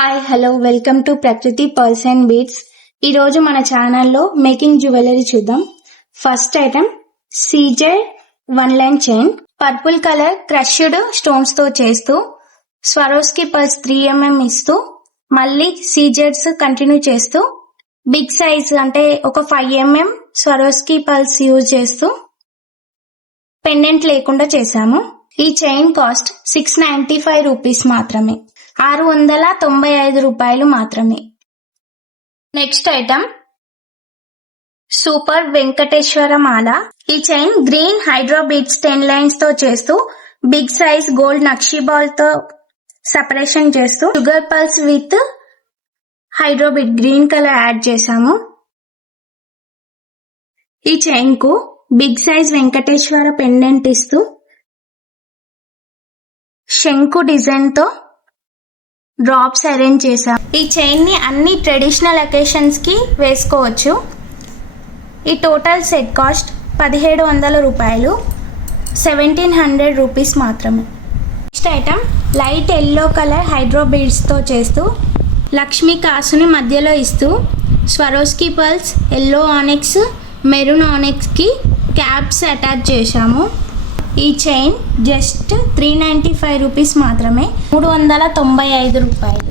Hi hello welcome to ప్రకృతి pearls and beads. ఈరోజు మన ఛానల్లో మేకింగ్ జ్యువెలరీ చూద్దాం. First item CZ 1 line chain, purple colour crushed stones తో చేస్తూ స్వరోస్కి పర్ల్స్ 3mm ఇస్తూ మళ్ళీ సీజెడ్స్ కంటిన్యూ చేస్తూ బిగ్ సైజ్ అంటే ఒక 5mm స్వరోస్కి పర్ల్స్ యూజ్ చేస్తూ పెండెంట్ లేకుండా చేశాము. ఈ చైన్ కాస్ట్ 695 రూపీస్ మాత్రమే, 695 రూపాయలు మాత్రమే. నెక్స్ట్ ఐటమ్ సూపర్ వెంకటేశ్వర మాల. ఈ chain green hydro beads 10 lines తో చేస్తూ బిగ్ సైజ్ గోల్డ్ నక్షీ బాల్ తో సెపరేషన్ చేస్తూ sugar pulse with hydro bead green colour add చేశాము. ఈ చైన్ కు బిగ్ సైజ్ వెంకటేశ్వర పెండెంట్ ఇస్తూ శంకు డిజైన్ తో డ్రాప్స్ అరేంజ్ చేశాం. ఈ చైన్ ని అన్ని ట్రెడిషనల్ అకేషన్స్ కి వేసుకోవచ్చు. ఈ టోటల్ సెట్ కాస్ట్ 1700 రూపాయలు, 1700 రూపీస్ మాత్రమే. Next item light yellow colour hydro beads తో చేస్తూ లక్ష్మీ కాసుని మధ్యలో ఇస్తూ Swarovski pearls yellow onyx maroon onyx కి క్యాప్స్ అటాచ్ చేశాము. ఈ చైన్ జస్ట్ 395 రూపీస్ మాత్రమే, 395 రూపాయలు.